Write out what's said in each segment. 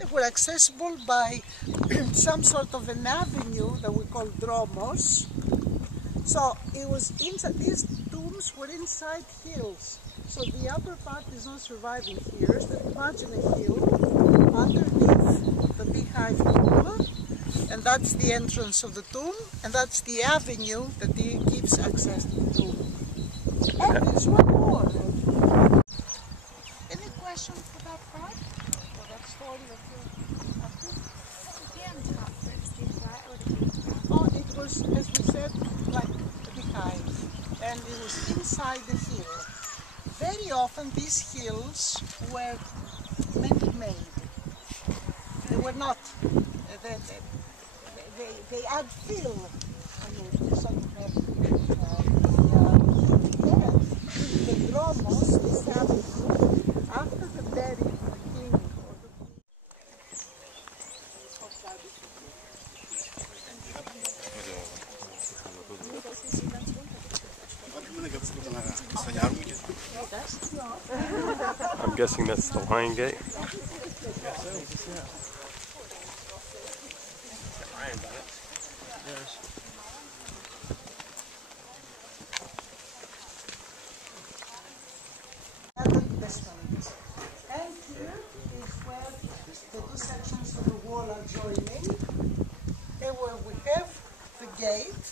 They were accessible by some sort of an avenue that we call dromos. So it was inside, these tombs were inside hills. So the upper part is not surviving here. So imagine a hill underneath the beehive cupola, and that's the entrance of the tomb, and that's the avenue that gives access to the tomb. And there's one more. Any question for that part? For that story of Oh, it was, as we said, like a beehive, and it was inside the hill. Very often these hills were man-made. They were not. They add fill. I mean, sort of the dromos is happening after the burying of the king or the queen. I'm guessing that's the Lion Gate. And here is where the two sections of the wall are joining, and where we have the gate,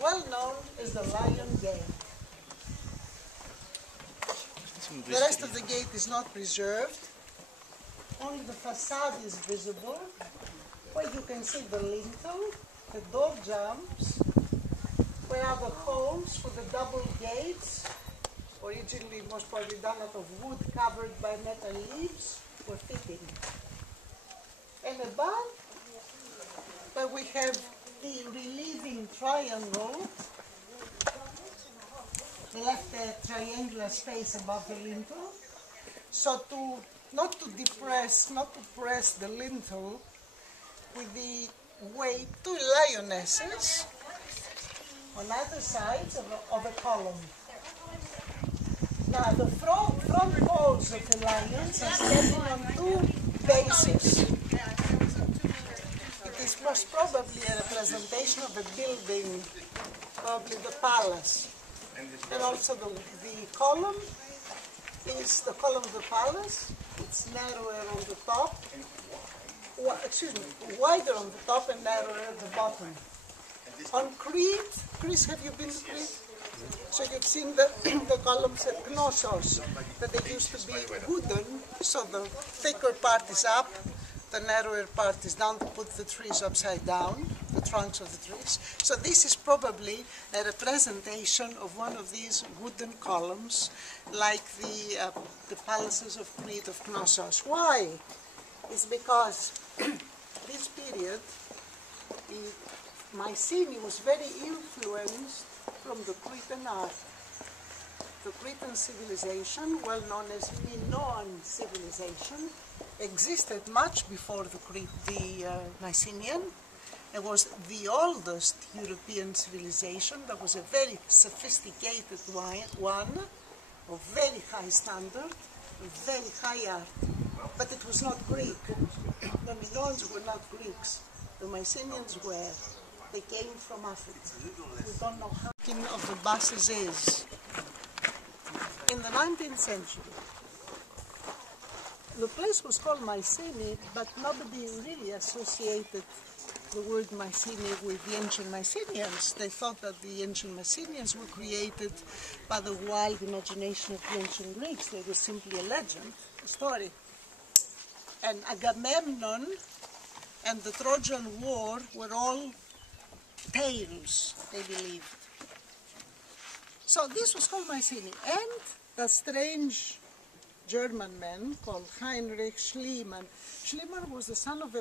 well known as the Lion Gate. The rest of the gate is not preserved, only the facade is visible, where you can see the lintel, the door jumps, where are the holes for the double gates, originally most probably done out of wood covered by metal leaves, were fitting. And above, where we have the relieving triangle, we left a triangular space above the lintel, so not to press the lintel with the weight, two lionesses on either sides of a column. Now the front poles of the lions are standing on two bases. It is most probably a representation of a building, probably the palace. And also the column is the column of the palace. It's narrower on the top, wider on the top and narrower at the bottom. On Crete, Chris, have you been to Crete? So you've seen the columns at Knossos, that they used to be wooden, so the thicker part is up, the narrower part is down, to put the trees upside down, the trunks of the trees. So this is probably a representation of one of these wooden columns, like the palaces of Crete, of Knossos. Why? It's because this period, Mycenae was very influenced from the Cretan art. The Cretan civilization, well known as Minoan civilization, existed much before the Mycenaean. It was the oldest European civilization. That was a very sophisticated one, of very high standard, very high art. But it was not Greek. The Minoans were not Greeks. The Mycenaeans were. They came from Africa. We don't know how of the buses is. In the 19th century, the place was called Mycenae, but nobody really associated the word Mycenae with the ancient Mycenaeans. They thought that the ancient Mycenaeans were created by the wild imagination of the ancient Greeks. They were simply a legend, a story. And Agamemnon and the Trojan War were all tales, they believed. So this was called Mycenae. And the strange German man called Heinrich Schliemann. Schliemann was the son of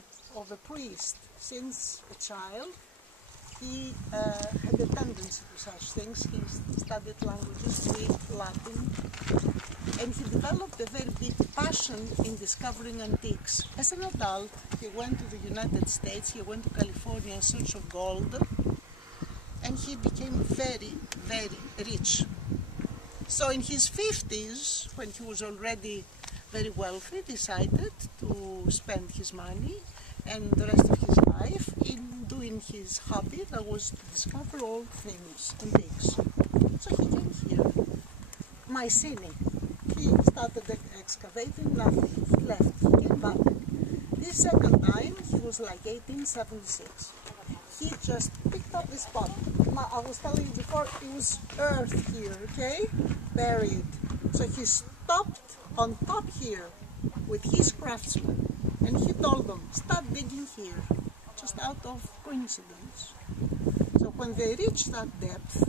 a priest. Since a child, he had a tendency to such things. He studied languages, Greek, Latin, and he developed a very big passion in discovering antiques. As an adult, he went to the United States, he went to California in search of gold, and he became very, very rich. So in his 50s, when he was already very wealthy, decided to spend his money and the rest of his life in doing his hobby, that was to discover old things, antiques. So he came here, Mycenae. He started excavating, nothing, he left, he came back. This second time, he was like 1876. He just picked up this spot. I was telling you before, it was earth here, okay? Buried. So he stopped on top here with his craftsmen, and he told them, start digging here, just out of coincidence. So when they reached that depth,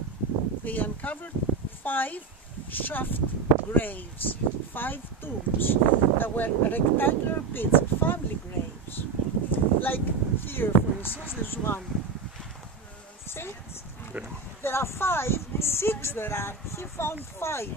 they uncovered 5 shaft graves, 5 tombs that were rectangular pits, family graves. Like here, for instance, there's one. See? There are 5, 6 there are. He found 5,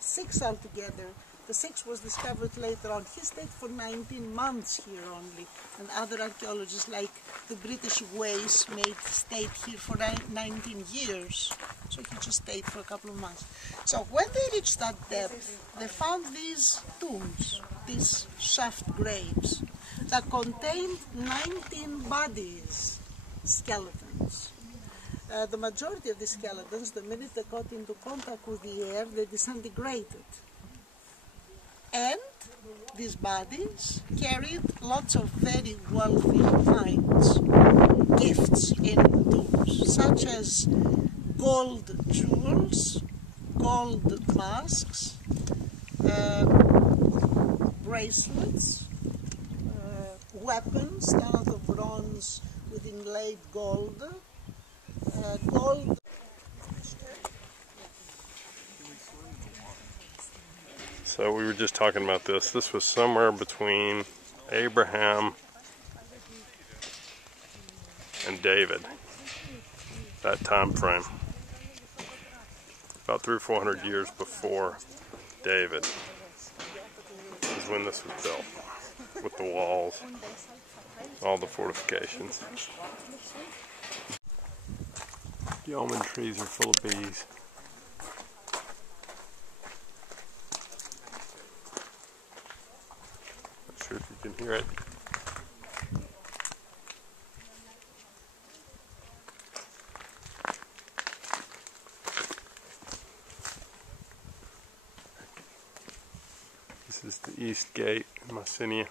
6 altogether. The 6th was discovered later on. He stayed for 19 months here only, and other archaeologists like the British Ways stayed here for 19 years. So he just stayed for a couple of months. So when they reached that depth, they found these tombs, these shaft graves, that contained 19 bodies, skeletons. The majority of the skeletons, the minute they got into contact with the air, they disintegrated. And these bodies carried lots of very wealthy finds, gifts in tombs, such as gold jewels, gold masks, bracelets, weapons done out of bronze with inlaid gold, gold. So we were just talking about this. This was somewhere between Abraham and David, that time frame. About 300 or 400 years before David is when this was built, with the walls, all the fortifications. The almond trees are full of bees. Not sure if you can hear it. This is the east gate in Mycenae.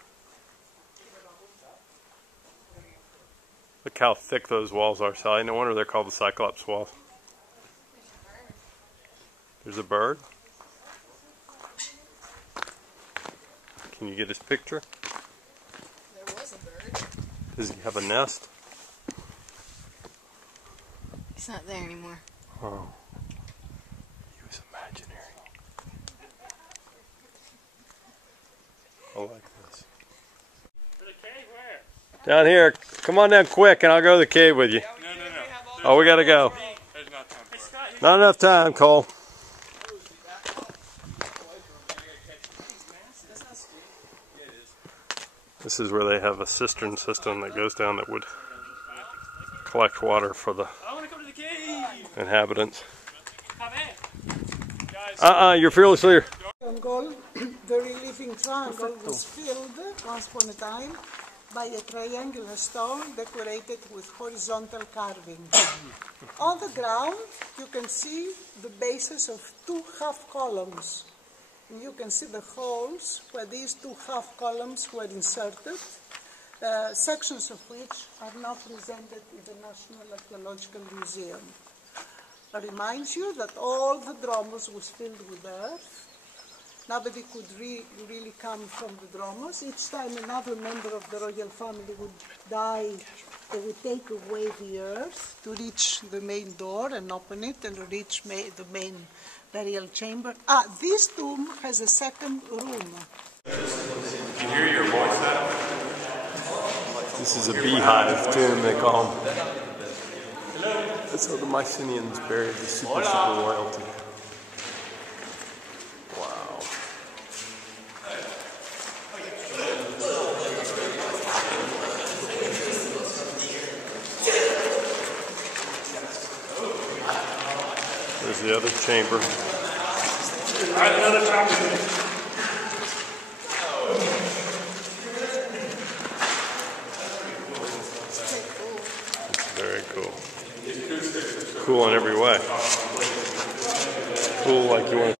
Look how thick those walls are, Sally. No wonder they're called the Cyclops walls. There's a bird. Can you get his picture? There was a bird. Does he have a nest? He's not there anymore. Oh. He was imaginary. I like this. Down here. Come on down quick and I'll go to the cave with you. No. Oh, we gotta go. There's not time. Not enough time, Cole. This is where they have a cistern system that goes down that would collect water for the inhabitants. You're fearless leader. The relieving triangle was filled once upon a time by a triangular stone decorated with horizontal carving. On the ground, you can see the bases of 2 half columns. And you can see the holes where these 2 half columns were inserted, sections of which are now presented in the National Archaeological Museum. I remind you that all the dromos was filled with earth. Nobody could really come from the dromos. Each time another member of the royal family would die, they would take away the earth to reach the main door and open it and reach the main burial chamber. This tomb has a second room. You hear your voice now? This is a beehive tomb, they call them. That's how the Mycenaeans buried the super royalty. Wow. There's the other chamber. Alright, another chapter. cool. Cool in every way. Cool like you want to